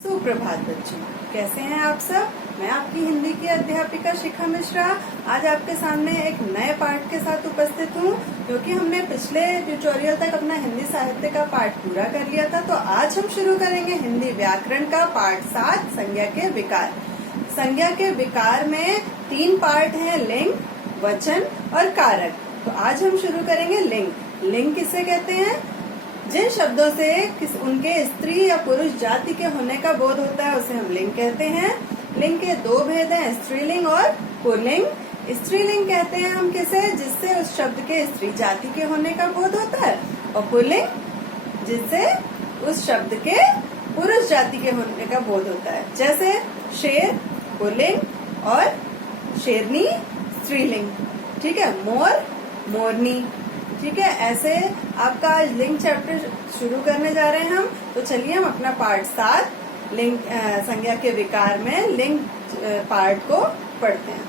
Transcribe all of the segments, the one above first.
सुप्रभात बच्चों, कैसे हैं आप सब। मैं आपकी हिंदी की अध्यापिका शिखा मिश्रा आज आपके सामने एक नए पाठ के साथ उपस्थित हूँ, क्योंकि हमने पिछले ट्यूटोरियल तक अपना हिंदी साहित्य का पाठ पूरा कर लिया था। तो आज हम शुरू करेंगे हिंदी व्याकरण का पाठ 7 संज्ञा के विकार। संज्ञा के विकार में 3 पार्ट हैं, लिंग, वचन और कारक। तो आज हम शुरू करेंगे लिंग। लिंग किसे कहते हैं? जिन शब्दों से उनके स्त्री या पुरुष जाति के होने का बोध होता है उसे हम लिंग कहते हैं। लिंग के 2 भेद हैं, स्त्रीलिंग और पुल्लिंग। स्त्रीलिंग कहते हैं हम किसे? जिससे उस शब्द के स्त्री जाति के होने का बोध होता है, और पुल्लिंग जिससे उस शब्द के पुरुष जाति के होने का बोध होता है। जैसे शेर पुल्लिंग और शेरनी स्त्रीलिंग, ठीक है। मोर मोरनी, ठीक है। ऐसे आपका आज लिंग चैप्टर शुरू करने जा रहे हैं हम। तो चलिए हम अपना पार्ट 7 लिंग संज्ञा के विकार में लिंग पार्ट को पढ़ते हैं।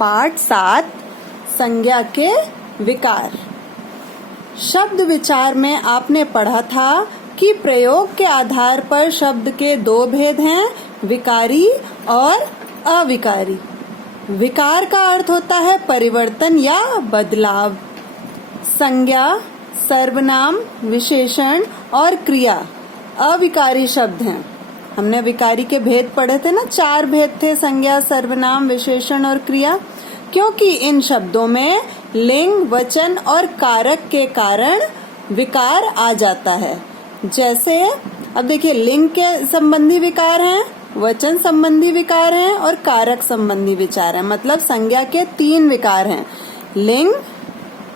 पार्ट 7 संज्ञा के विकार। शब्द विचार में आपने पढ़ा था कि प्रयोग के आधार पर शब्द के 2 भेद हैं, विकारी और अविकारी। विकार का अर्थ होता है परिवर्तन या बदलाव। संज्ञा, सर्वनाम, विशेषण और क्रिया अविकारी शब्द हैं। हमने विकारी के भेद पढ़े थे ना, 4 भेद थे, संज्ञा, सर्वनाम, विशेषण और क्रिया। क्योंकि इन शब्दों में लिंग, वचन और कारक के कारण विकार आ जाता है। जैसे अब देखिए, लिंग के संबंधी विकार हैं, वचन संबंधी विकार हैं और कारक संबंधी विचार हैं। मतलब संज्ञा के 3 विकार हैं, लिंग,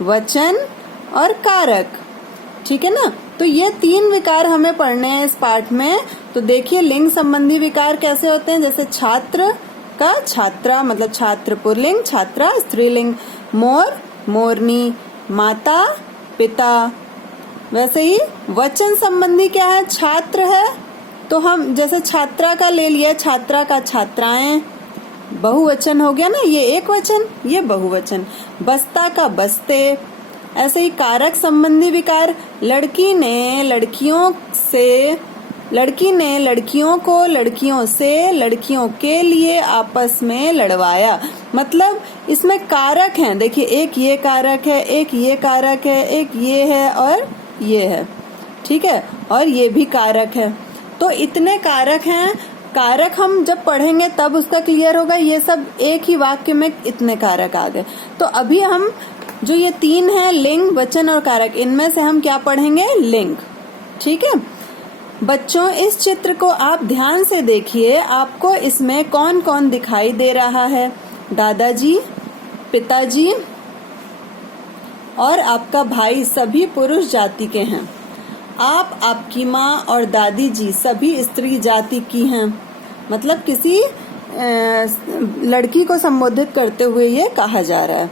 वचन और कारक, ठीक है ना। तो ये 3 विकार हमें पढ़ने हैं इस पाठ में। तो देखिए, लिंग संबंधी विकार कैसे होते हैं। जैसे छात्र का छात्रा, मतलब छात्र पुल्लिंग, छात्रा स्त्रीलिंग। मोर मोरनी, माता पिता। वैसे ही वचन संबंधी क्या है? छात्र है तो हम जैसे छात्रा का ले लिया, छात्रा का छात्राएं, बहुवचन हो गया ना, ये एक वचन, ये बहुवचन। बस्ता का बस्ते। ऐसे ही कारक संबंधी विकार, लड़की ने लड़कियों को लड़कियों से लड़कियों के लिए आपस में लड़वाया। मतलब इसमें कारक हैं, देखिए, एक ये कारक है, एक ये कारक है, एक ये है और ये है, ठीक है, और ये भी कारक है। तो इतने कारक हैं। कारक हम जब पढ़ेंगे तब उसका क्लियर होगा। ये सब एक ही वाक्य में इतने कारक आ गए। तो अभी हम जो ये 3 हैं, लिंग, वचन और कारक, इनमें से हम क्या पढ़ेंगे? लिंग, ठीक है। बच्चों, इस चित्र को आप ध्यान से देखिए। आपको इसमें कौन कौन दिखाई दे रहा है? दादाजी, पिताजी और आपका भाई सभी पुरुष जाति के हैं। आप, आपकी माँ और दादी जी सभी स्त्री जाति की हैं। मतलब किसी लड़की को संबोधित करते हुए ये कहा जा रहा है,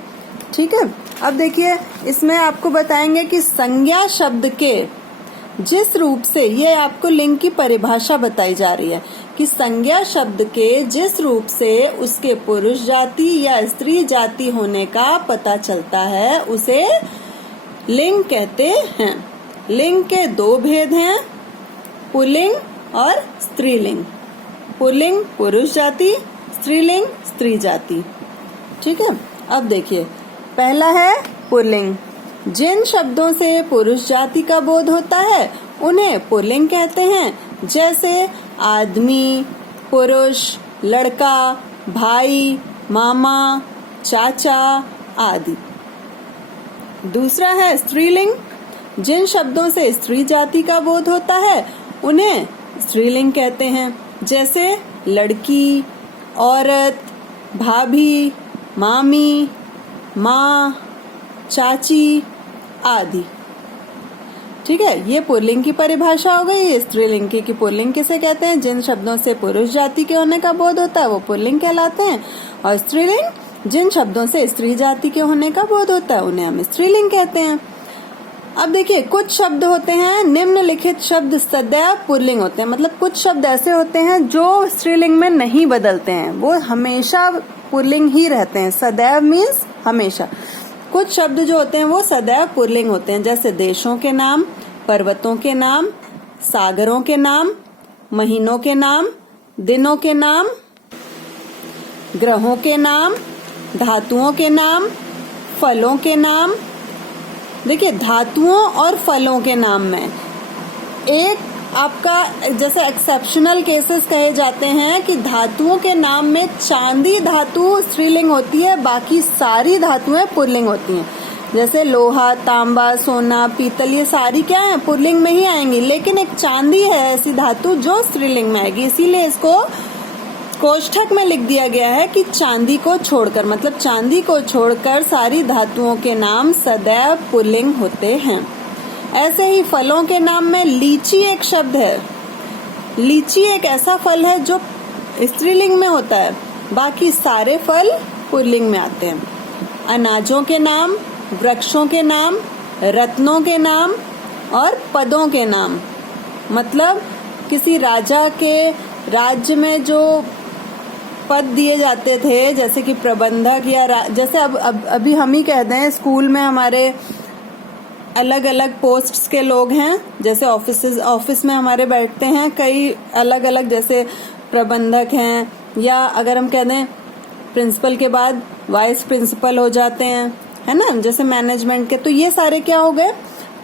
ठीक है। अब देखिए, इसमें आपको बताएंगे कि संज्ञा शब्द के जिस रूप से, ये आपको लिंग की परिभाषा बताई जा रही है कि संज्ञा शब्द के जिस रूप से उसके पुरुष जाति या स्त्री जाति होने का पता चलता है उसे लिंग कहते हैं। लिंग के 2 भेद हैं, पुल्लिंग और स्त्रीलिंग। पुल्लिंग पुरुष जाति, स्त्रीलिंग स्त्री जाति, ठीक है। अब देखिए, पहला है पुल्लिंग। जिन शब्दों से पुरुष जाति का बोध होता है उन्हें पुल्लिंग कहते हैं। जैसे आदमी, पुरुष, लड़का, भाई, मामा, चाचा आदि। दूसरा है स्त्रीलिंग। जिन शब्दों से स्त्री जाति का बोध होता है उन्हें स्त्रीलिंग कहते हैं। जैसे लड़की, औरत, भाभी, मामी, माँ, चाची आदि, ठीक है। ये पुल्लिंग की परिभाषा हो गई। ये स्त्रीलिंग की कि पुल्लिंग किसे कहते हैं? जिन शब्दों से पुरुष जाति के होने का बोध होता है वो पुल्लिंग कहलाते हैं। और स्त्रीलिंग जिन शब्दों से स्त्री जाति के होने का बोध होता है उन्हें हम स्त्रीलिंग कहते हैं। अब देखिए, कुछ शब्द होते हैं, निम्नलिखित शब्द सदैव पुल्लिंग होते हैं। मतलब कुछ शब्द ऐसे होते हैं जो स्त्रीलिंग में नहीं बदलते हैं, वो हमेशा पुल्लिंग ही रहते हैं। सदैव मीन्स हमेशा। कुछ शब्द जो होते हैं वो सदैव पुल्लिंग होते हैं। जैसे देशों के नाम, पर्वतों के नाम, सागरों के नाम, महीनों के नाम, दिनों के नाम, ग्रहों के नाम, धातुओं के नाम, फलों के नाम। देखिए, धातुओं और फलों के नाम में एक आपका जैसे एक्सेप्शनल केसेस कहे जाते हैं कि धातुओं के नाम में चांदी धातु स्त्रीलिंग होती है, बाकी सारी धातुएं पुल्लिंग होती हैं। जैसे लोहा, तांबा, सोना, पीतल, ये सारी क्या है, पुल्लिंग में ही आएंगी, लेकिन एक चांदी है ऐसी धातु जो स्त्रीलिंग में आएगी। इसीलिए इसको कोष्ठक में लिख दिया गया है कि चांदी को छोड़कर, मतलब चांदी को छोड़कर सारी धातुओं के नाम सदैव पुल्लिंग होते हैं। ऐसे ही फलों के नाम में लीची एक शब्द है। लीची एक ऐसा फल है जो स्त्रीलिंग में होता है, बाकी सारे फल पुल्लिंग में आते हैं। अनाजों के नाम, वृक्षों के नाम, रत्नों के नाम और पदों के नाम, मतलब किसी राजा के राज्य में जो पद दिए जाते थे, जैसे कि प्रबंधक या जैसे अभी हम ही कहते हैं स्कूल में हमारे अलग अलग पोस्ट्स के लोग हैं, जैसे ऑफिस में हमारे बैठते हैं कई अलग अलग, जैसे प्रबंधक हैं, या अगर हम कह दें प्रिंसिपल के बाद वाइस प्रिंसिपल हो जाते हैं, है ना, जैसे मैनेजमेंट के। तो ये सारे क्या हो गए,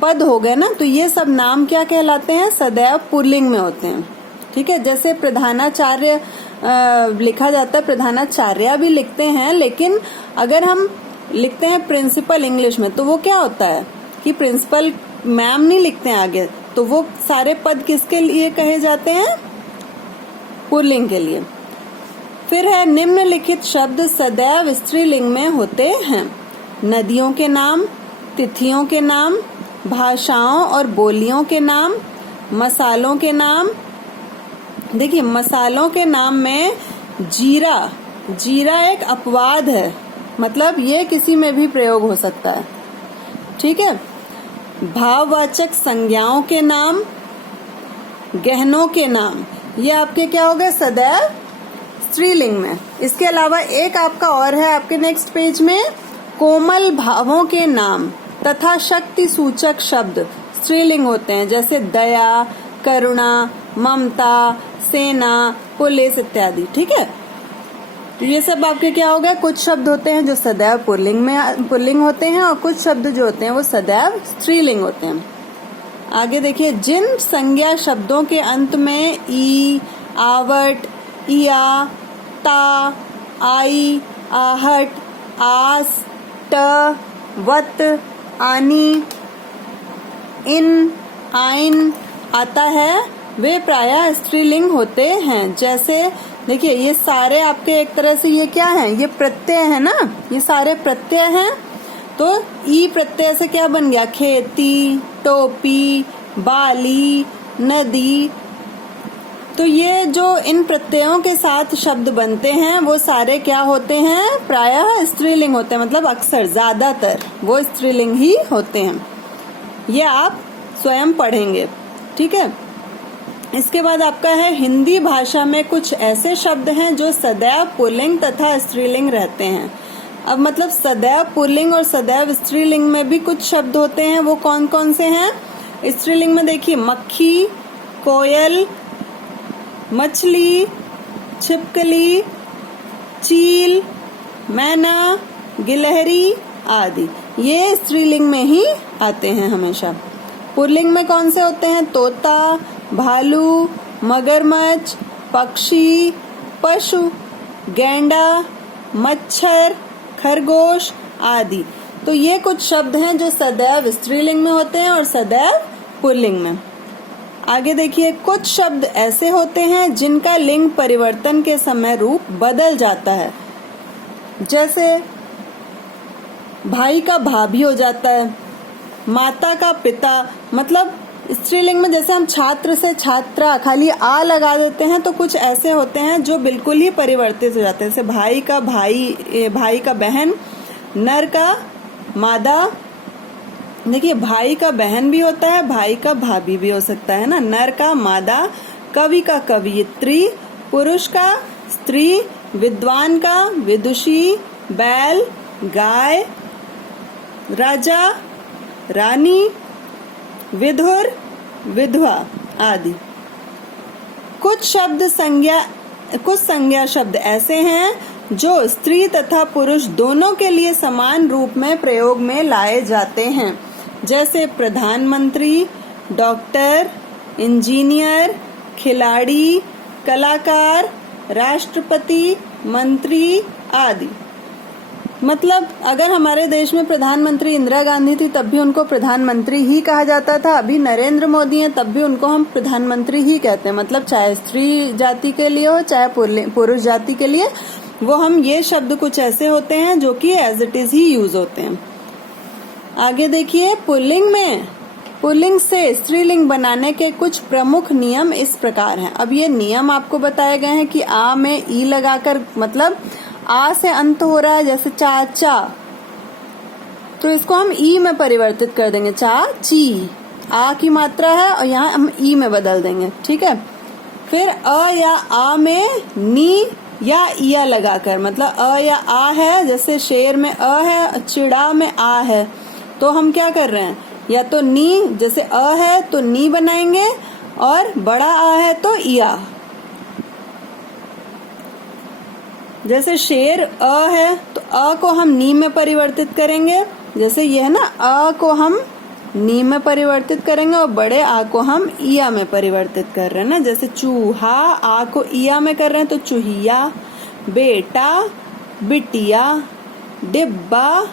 पद हो गए ना। तो ये सब नाम क्या कहलाते हैं, सदैव पुल्लिंग में होते हैं। ठीक है, जैसे प्रधानाचार्य लिखा जाता है, प्रधानाचार्य भी लिखते हैं, लेकिन अगर हम लिखते हैं प्रिंसिपल इंग्लिश में तो वो क्या होता है कि प्रिंसिपल मैम नहीं लिखते हैं आगे, तो वो सारे पद किसके लिए कहे जाते हैं, पुल्लिंग के लिए। फिर है निम्नलिखित शब्द सदैव स्त्रीलिंग में होते हैं। नदियों के नाम, तिथियों के नाम, भाषाओं और बोलियों के नाम, मसालों के नाम। देखिए, मसालों के नाम में जीरा एक अपवाद है, मतलब ये किसी में भी प्रयोग हो सकता है। ठीक है, भाववाचक संज्ञाओं के नाम, गहनों के नाम, ये आपके क्या हो गए, सदैव स्त्रीलिंग में। इसके अलावा एक आपका और है आपके नेक्स्ट पेज में, कोमल भावों के नाम तथा शक्ति सूचक शब्द स्त्रीलिंग होते हैं, जैसे दया, करुणा, ममता, सेना, पुलिस इत्यादि। ठीक है, तो ये सब आपके क्या हो गए, कुछ शब्द होते हैं जो सदैव पुल्लिंग होते हैं, और कुछ शब्द जो होते हैं वो सदैव स्त्रीलिंग होते हैं। आगे देखिए, जिन संज्ञा शब्दों के अंत में ई, आवट, इया, ता, आई, आहट, आस, ट, वत, आनी, इन, आइन आता है, वे प्रायः स्त्रीलिंग होते हैं। जैसे देखिए, ये सारे आपके एक तरह से ये क्या है, ये प्रत्यय है ना, ये सारे प्रत्यय हैं। तो ई प्रत्यय से क्या बन गया, खेती, टोपी, बाली, नदी। तो ये जो इन प्रत्ययों के साथ शब्द बनते हैं वो सारे क्या होते हैं, प्रायः स्त्रीलिंग होते हैं, मतलब अक्सर ज्यादातर वो स्त्रीलिंग ही होते हैं। ये आप स्वयं पढ़ेंगे। ठीक है, इसके बाद आपका है हिंदी भाषा में कुछ ऐसे शब्द हैं जो सदैव पुल्लिंग तथा स्त्रीलिंग रहते हैं। अब मतलब सदैव पुल्लिंग और सदैव स्त्रीलिंग में भी कुछ शब्द होते हैं, वो कौन कौन से हैं। स्त्रीलिंग में देखिए, मक्खी, कोयल, मछली, छिपकली, चील, मैना, गिलहरी आदि, ये स्त्रीलिंग में ही आते हैं हमेशा। पुल्लिंग में कौन से होते हैं, तोता, भालू, मगरमच्छ, पक्षी, पशु, गैंडा, मच्छर, खरगोश आदि। तो ये कुछ शब्द हैं जो सदैव स्त्रीलिंग में होते हैं और सदैव पुल्लिंग में। आगे देखिए, कुछ शब्द ऐसे होते हैं जिनका लिंग परिवर्तन के समय रूप बदल जाता है, जैसे भाई का भाभी हो जाता है, माता का पिता। मतलब स्त्रीलिंग में जैसे हम छात्र से छात्रा खाली आ लगा देते हैं, तो कुछ ऐसे होते हैं जो बिल्कुल ही परिवर्तित हो जाते हैं, जैसे भाई का भाई का बहन, नर का मादा। देखिए, भाई का बहन भी होता है, भाई का भाभी भी हो सकता है ना, नर का मादा, कवि का कवयित्री, पुरुष का स्त्री, विद्वान का विदुषी, बैल गाय, राजा रानी, विधुर विधवा आदि। कुछ संज्ञा शब्द ऐसे हैं जो स्त्री तथा पुरुष दोनों के लिए समान रूप में प्रयोग में लाए जाते हैं, जैसे प्रधानमंत्री, डॉक्टर, इंजीनियर, खिलाड़ी, कलाकार, राष्ट्रपति, मंत्री आदि। मतलब अगर हमारे देश में प्रधानमंत्री इंदिरा गांधी थी तब भी उनको प्रधानमंत्री ही कहा जाता था, अभी नरेंद्र मोदी हैं तब भी उनको हम प्रधानमंत्री ही कहते हैं। मतलब चाहे स्त्री जाति के लिए हो चाहे पुरुष जाति के लिए, वो हम ये शब्द कुछ ऐसे होते हैं जो कि एज इट इज ही यूज होते हैं। आगे देखिए, पुल्लिंग से स्त्रीलिंग बनाने के कुछ प्रमुख नियम इस प्रकार हैं। अब ये नियम आपको बताए गए हैं कि आ में ई लगाकर, मतलब आ से अंत हो रहा है, जैसे चाचा, तो इसको हम ई में परिवर्तित कर देंगे, चाची। आ की मात्रा है और यहाँ हम ई में बदल देंगे, ठीक है। फिर अ या आ में नी या इया लगाकर, मतलब अ या आ है, जैसे शेर में अ है, चिड़ा में आ है, तो हम क्या कर रहे हैं, या तो नी, जैसे अ है तो नी बनाएंगे, और बड़ा आ है तो इया। जैसे शेर अ है तो अ को हम नी में परिवर्तित करेंगे, जैसे ये है ना, अ को हम नी में परिवर्तित करेंगे और बड़े आ को हम इया में परिवर्तित कर रहे हैं ना। जैसे चूहा, आ को इया में कर रहे हैं तो चूहिया, बेटा बिटिया, डिब्बा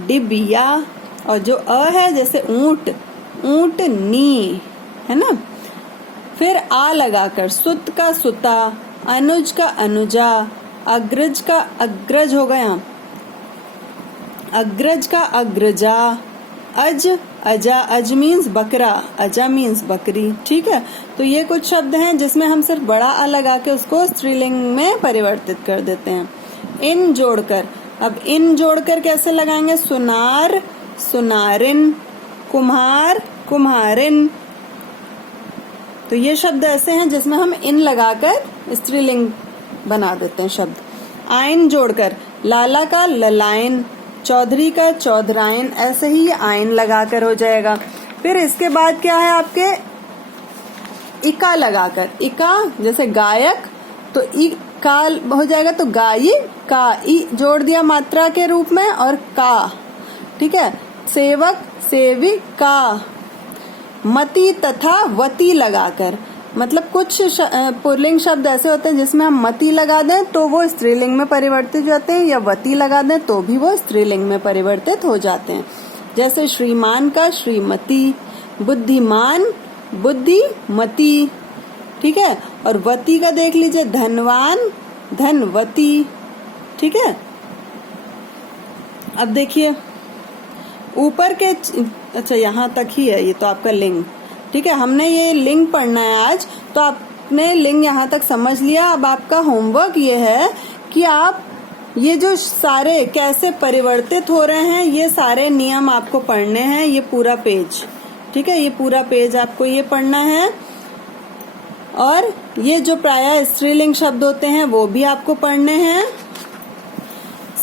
डिबिया, और जो अ है जैसे ऊंट, ऊंटनी, है ना। फिर आ लगाकर सुत का सुता, अनुज का अनुजा, अग्रज का अग्रज हो गया, अग्रज का अग्रजा, अज अजा, अज मीन्स बकरा, अजा मीन्स बकरी, ठीक है। तो ये कुछ शब्द हैं जिसमें हम सिर्फ बड़ा आ लगा के उसको स्त्रीलिंग में परिवर्तित कर देते हैं। इन जोड़कर, अब इन जोड़कर कैसे लगाएंगे, सुनार सुनारिन, कुम्हार कुम्हारिन। तो ये शब्द ऐसे हैं जिसमें हम इन लगाकर स्त्रीलिंग बना देते हैं शब्द। आइन जोड़कर, लाला का ललायन, चौधरी का चौधरायन, ऐसे ही ये आइन लगाकर हो जाएगा। फिर इसके बाद क्या है आपके, इका लगाकर, इका जैसे गायक तो इका हो जाएगा, तो गायी का, ई जोड़ दिया मात्रा के रूप में और का, ठीक है। सेवक सेविका, मति तथा वती लगाकर, मतलब कुछ पुल्लिंग शब्द ऐसे होते हैं जिसमें हम मति लगा दें तो वो स्त्रीलिंग में परिवर्तित हो जाते हैं, या वती लगा दें तो भी वो स्त्रीलिंग में परिवर्तित हो जाते हैं। जैसे श्रीमान का श्रीमती, बुद्धिमान बुद्धिमती, ठीक है। और वती का देख लीजिए, धनवान धनवती, ठीक है। अब देखिए ऊपर के, अच्छा यहाँ तक ही है ये तो आपका लिंग, ठीक है। हमने ये लिंग पढ़ना है आज, तो आपने लिंग यहाँ तक समझ लिया। अब आपका होमवर्क ये है कि आप ये जो सारे कैसे परिवर्तित हो रहे हैं, ये सारे नियम आपको पढ़ने हैं, ये पूरा पेज, ठीक है। ये पूरा पेज आपको ये पढ़ना है, और ये जो प्रायः स्त्रीलिंग शब्द होते हैं वो भी आपको पढ़ने हैं।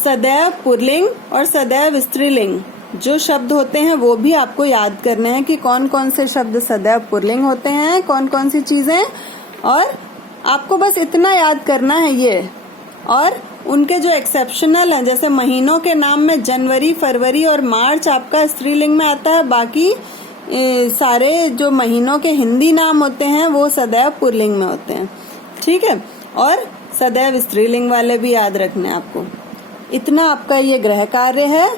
सदैव पुल्लिंग और सदैव स्त्रीलिंग जो शब्द होते हैं वो भी आपको याद करने हैं कि कौन कौन से शब्द सदैव पुल्लिंग होते हैं, कौन कौन सी चीजें, और आपको बस इतना याद करना है ये। और उनके जो एक्सेप्शनल हैं, जैसे महीनों के नाम में जनवरी, फरवरी और मार्च आपका स्त्रीलिंग में आता है, बाकी सारे जो महीनों के हिंदी नाम होते हैं वो सदैव पुल्लिंग में होते हैं, ठीक है। और सदैव स्त्रीलिंग वाले भी याद रखने आपको। इतना आपका ये गृह कार्य है।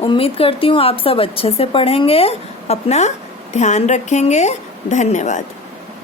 उम्मीद करती हूँ आप सब अच्छे से पढ़ेंगे, अपना ध्यान रखेंगे। धन्यवाद।